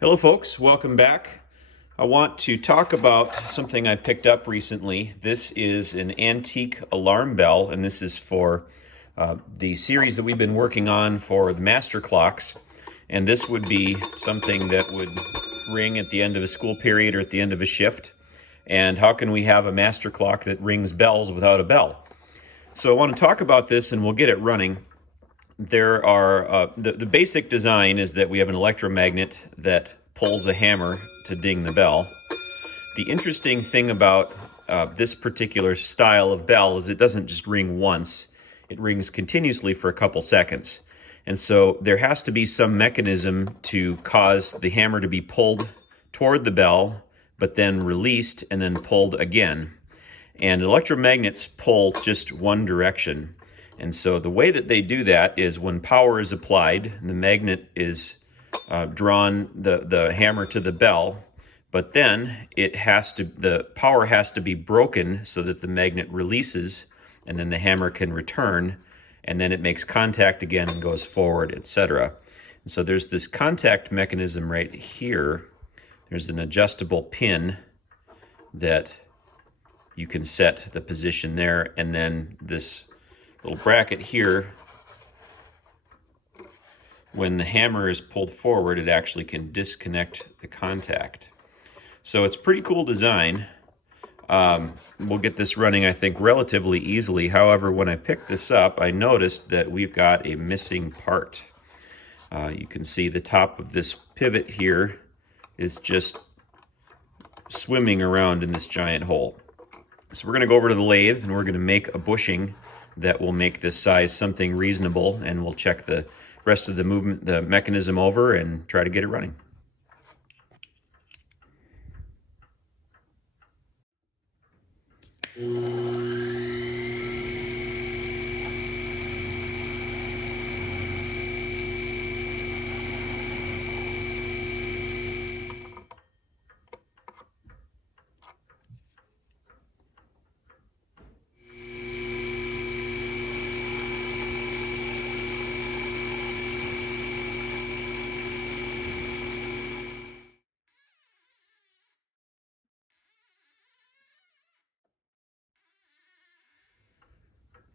Hello folks, welcome back. I want to talk about something I picked up recently. This is an antique alarm bell, and this is for the series that we've been working on for the master clocks. And this would be something that would ring at the end of a school period or at the end of a shift. And how can we have a master clock that rings bells without a bell? So I want to talk about this and we'll get it running. There are the basic design is that we have an electromagnet that pulls a hammer to ding the bell. The interesting thing about this particular style of bell is it doesn't just ring once, it rings continuously for a couple seconds. And so there has to be some mechanism to cause the hammer to be pulled toward the bell, but then released and then pulled again. And electromagnets pull just one direction. And so the way that they do that is when power is applied, the magnet is drawn, the hammer to the bell, but then the power has to be broken so that the magnet releases, and then the hammer can return, and then it makes contact again and goes forward, etc. And so there's this contact mechanism right here. There's an adjustable pin that you can set the position there, and then this little bracket here, when the hammer is pulled forward, it actually can disconnect the contact. So it's a pretty cool design. We'll get this running, I think, relatively easily. However, when I picked this up, I noticed that we've got a missing part. You can see the top of this pivot here is just swimming around in this giant hole. So we're going to go over to the lathe and we're going to make a bushing that will make this size something reasonable, and we'll check the rest of the mechanism over and try to get it running.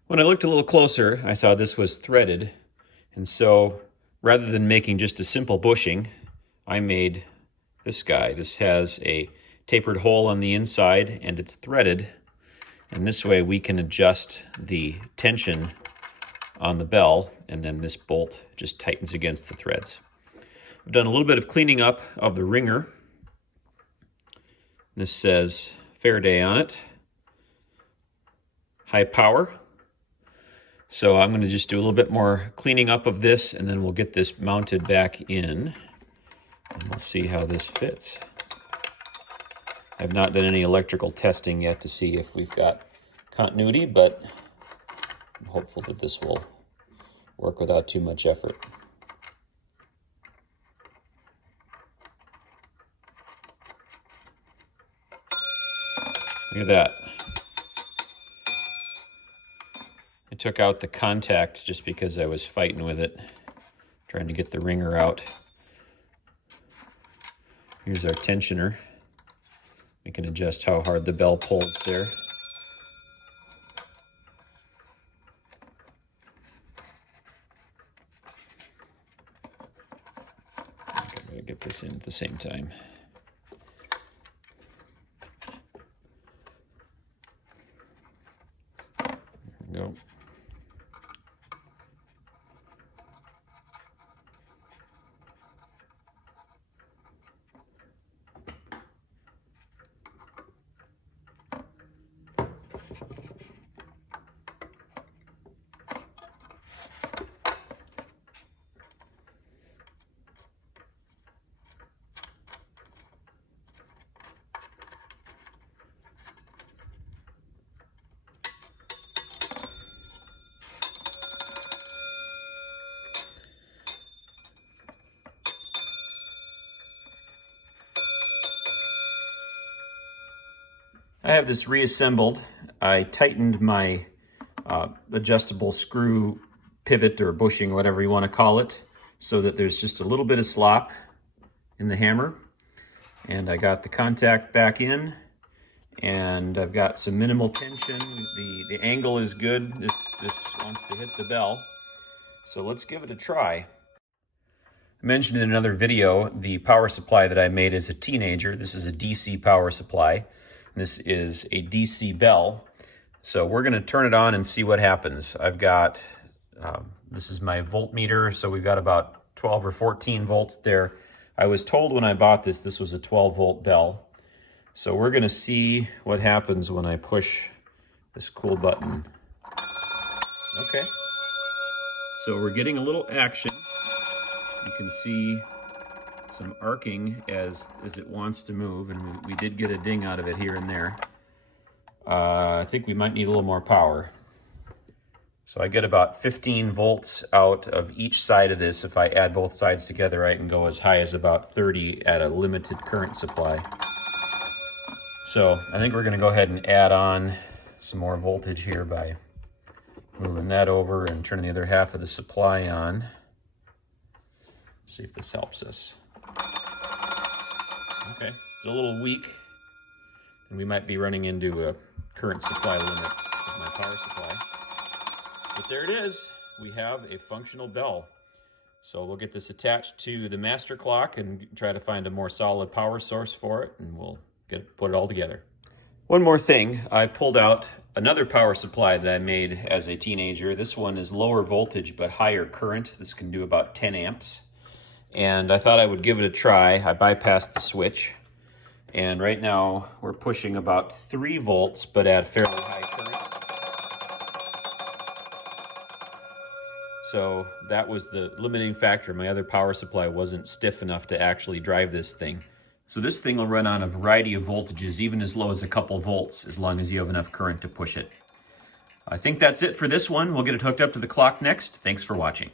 When I looked a little closer, I saw this was threaded, and so rather than making just a simple bushing, I made this guy. This has a tapered hole on the inside and it's threaded, and this way we can adjust the tension on the bell, and then this bolt just tightens against the threads. I've done a little bit of cleaning up of the ringer. This says Faraday on it, high power. So I'm going to just do a little bit more cleaning up of this, and then we'll get this mounted back in, and we'll see how this fits. I've not done any electrical testing yet to see if we've got continuity, but I'm hopeful that this will work without too much effort. Look at that. I took out the contact just because I was fighting with it, trying to get the ringer out. Here's our tensioner. We can adjust how hard the bell pulls there. I think I'm going to get this in at the same time. There we go. I have this reassembled. I tightened my adjustable screw pivot or bushing, whatever you want to call it, so that there's just a little bit of slop in the hammer. And I got the contact back in, and I've got some minimal tension. The angle is good. This wants to hit the bell. So let's give it a try. I mentioned in another video, the power supply that I made as a teenager. This is a DC power supply. This is a DC bell. So we're going to turn it on and see what happens. I've got, this is my voltmeter, so we've got about 12 or 14 volts there. I was told when I bought this was a 12 volt bell. So we're going to see what happens when I push this cool button. Okay. So we're getting a little action. You can see some arcing as it wants to move, and we did get a ding out of it here and there. I think we might need a little more power. So I get about 15 volts out of each side of this. If I add both sides together, I can go as high as about 30 at a limited current supply. So I think we're going to go ahead and add on some more voltage here by moving that over and turning the other half of the supply on. See if this helps us. Okay, still a little weak, and we might be running into a current supply limit with my power supply. But there it is. We have a functional bell. So we'll get this attached to the master clock and try to find a more solid power source for it, and we'll put it all together. One more thing, I pulled out another power supply that I made as a teenager. This one is lower voltage but higher current. This can do about 10 amps. And I thought I would give it a try. I bypassed the switch. And right now we're pushing about 3 volts, but at fairly high current. So that was the limiting factor. My other power supply wasn't stiff enough to actually drive this thing. So this thing will run on a variety of voltages, even as low as a couple volts, as long as you have enough current to push it. I think that's it for this one. We'll get it hooked up to the clock next. Thanks for watching.